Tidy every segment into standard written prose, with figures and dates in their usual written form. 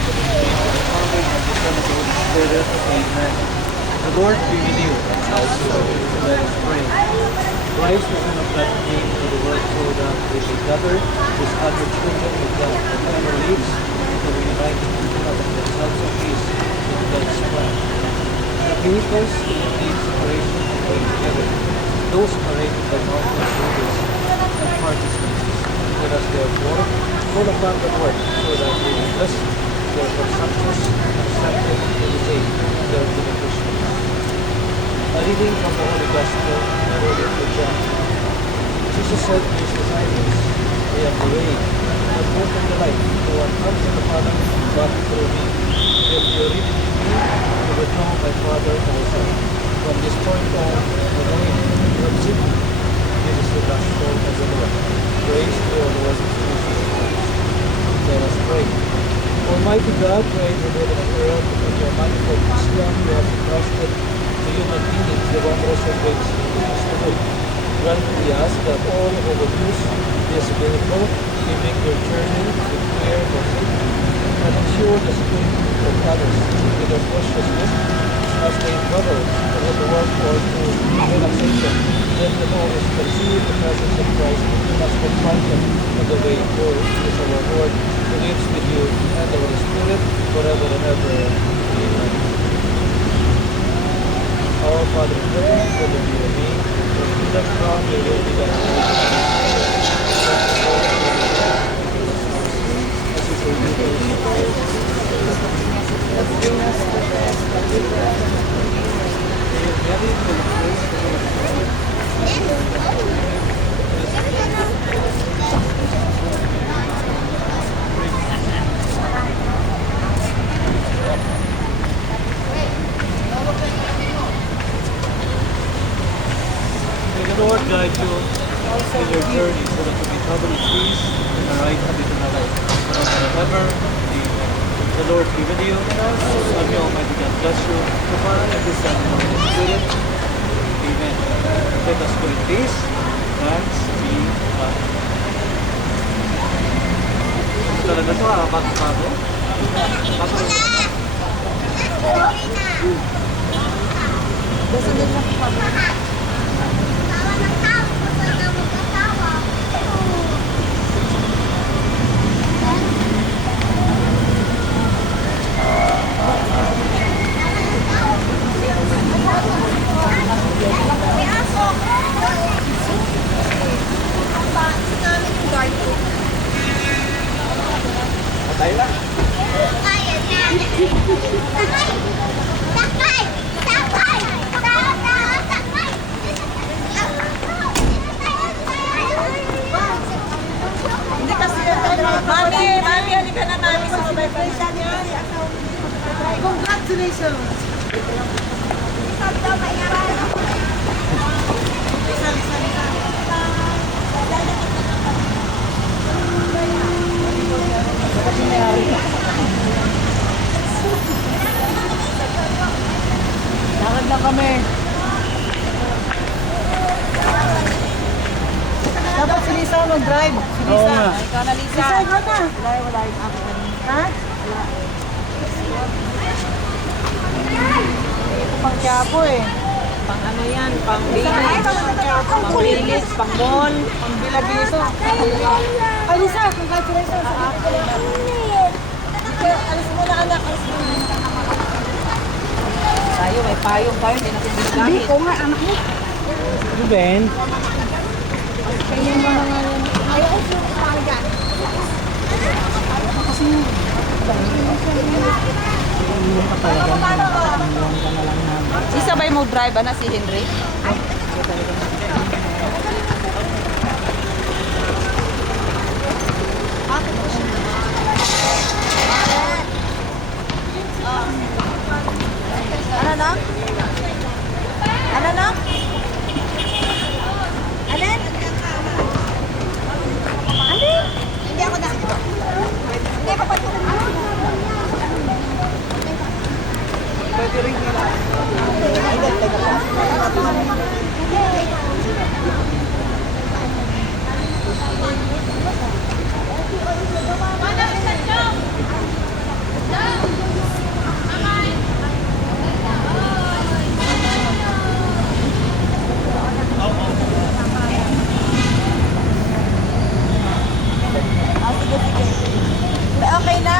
Father, and the Son, and the Holy Spirit. Amen. The Lord be with you and also with you. Let us pray. Christ, the Son of God, came to the world so that we may gather his other children with God forever lives, to be united to God and themselves of peace with God's plan. The believers in separation from heaven, those separated by mountains, rivers, and hard distances. Let us therefore call upon the Lord so that we may bless their consumptions and strengthen to the day their beneficial. A reading from the Holy Gospel according to John. Jesus said to his disciples, I am the way, the truth, and the life. No one comes to the Father but through me. If you read in me, you will know my Father also. From this point on, the knowing you have seen me. This is the gospel of the Lord. Praise to the Lord Jesus Christ. Let us pray. Almighty God, creator of heaven and earth, in your manifold wisdom you have entrusted to human beings the wondrous and great things to do. Grant we ask that all who will use this vehicle may make their journey with care or safety and ensure the security of others with their precious gifts as they travel through the world or to relaxation. Let them always perceive the presence of Christ as confronted on the way for is our Lord, who lives with you and the Holy Spirit forever and ever. Amen. Our Father in heaven, hallowed be your name. Your kingdom come, your will be done on earth as it is in heaven. Bring us to rest, deliver us from evil. Mary, full of grace, the Lord is with you. May the Lord guide you in your journey so that you may travel in peace and arrive at eternal life. Forever, amen. The Lord be with you. And may Almighty God bless you. The Father and the Son and the Holy Spirit. Amen. Let us go in peace. Thanks be God. Talaga to bago. Basta din lang po. Patay lang. Mami, halika na mami. Congratulations! Lakad na kami. Dapat si Lisa mag-drive. Si Lisa. Oo nga. Ikaw na Lisa. Lisa, ikaw na. Wala yung ako kanina. Ha? Ito pang Quiapo eh. Pang ano yan? Pang linis. Pang linis, pang mall. Pang bilabiso. Ay Lisa, congratulations. Alis mo na anak. Alis mo na. Tayo, may payong tayo. Hindi natin ginagamit. Hindi ko nga, anak mo. Ano Ben? Kaya mo na nga yan. Ayaw ko siya kapalagan. Kasi si sabay mo drive na si Henry? Ano na? Ano na? Alin? Alin? Hindi ako na. Hindi ako pa. Pwede rin nila.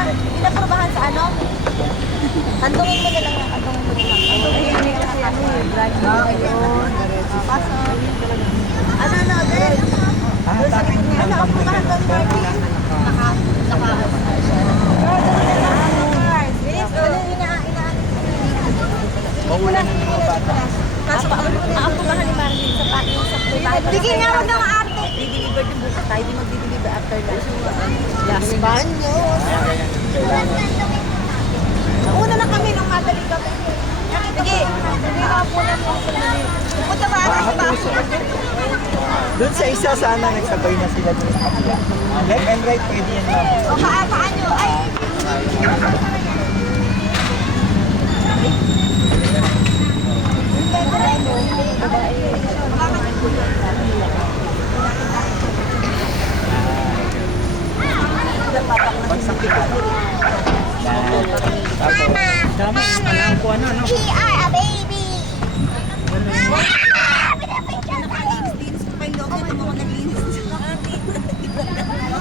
pinaprobahan sa ano? Andungin mo na lang. Andungin mo na lang. Ayun, may kasi ano eh. Drive na ngayon. Kaso, ano, girl? Ano, aprobahan doon, Martin? Maulan ng mga bata. Kaso, aaprobahan ni Martin sa pati sa private. Bigyan niya ako ng arte. Di-deliver din bukas tayo. Di magdi-deliver after lunch. Last banyo. Una na kami nung madali kami. Sige. Hindi ako po na po. Punta ba ako ba? Doon sa isa sana nagsabay na sila doon sa kapila. Left and right pwede yan ma'am. O paan nyo? Ay! Pagsakit ka. Dami. Ano? We are a baby! Mama!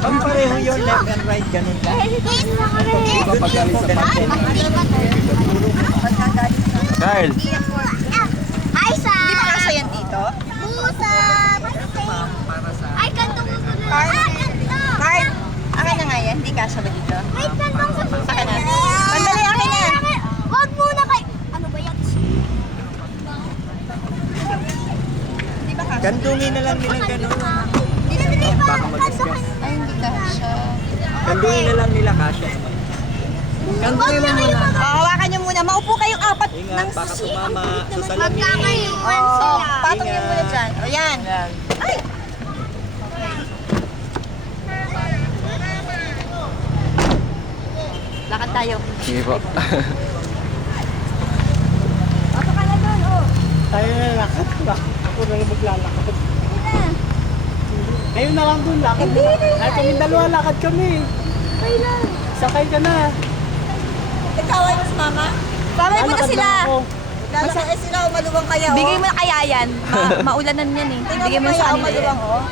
Pag pareho yung left and right, ganun lang. Diba pag galing sa pantin? Carl! Hi, Sa! Di ba kasi yan dito? Musa! Ay, kanto mo ko na. Kanto! Card. Akin na nga yan. Hindi kasya ba dito? Wait, kantong sa susunod. Akin na. Sandali, akin na. Wag muna kay... Ano ba yan? Di ba kasya? Kandungin na lang nilang ganun. Hindi ba? Baka mag-discuss. Ay, hindi kasya. Kandungin na lang nila kasya naman. Kandungin mo muna. Hawakan nyo muna. Maupo kayong apat Ingat, ng baka susi. tumama sa salamin. Magkakayuan Oh, sila. patong nyo muna dyan. O, yan. Yan. Ay! Lakad tayo. Sige po. Pasok ka na doon, oh. Tayo na lakad ba? Ako na yung maglalakad. Kayo na lang doon, lakad na. Ay, kami dalawa, lakad kami. Sakay ka na. Ikaw ay mas mama? Babay mo na Lalakad sila. lang ako. Basta sila o maluwang kaya, oh. Bigay mo na kaya yan. Maulanan yan eh. Tingnan mo kaya o maluwang, oh.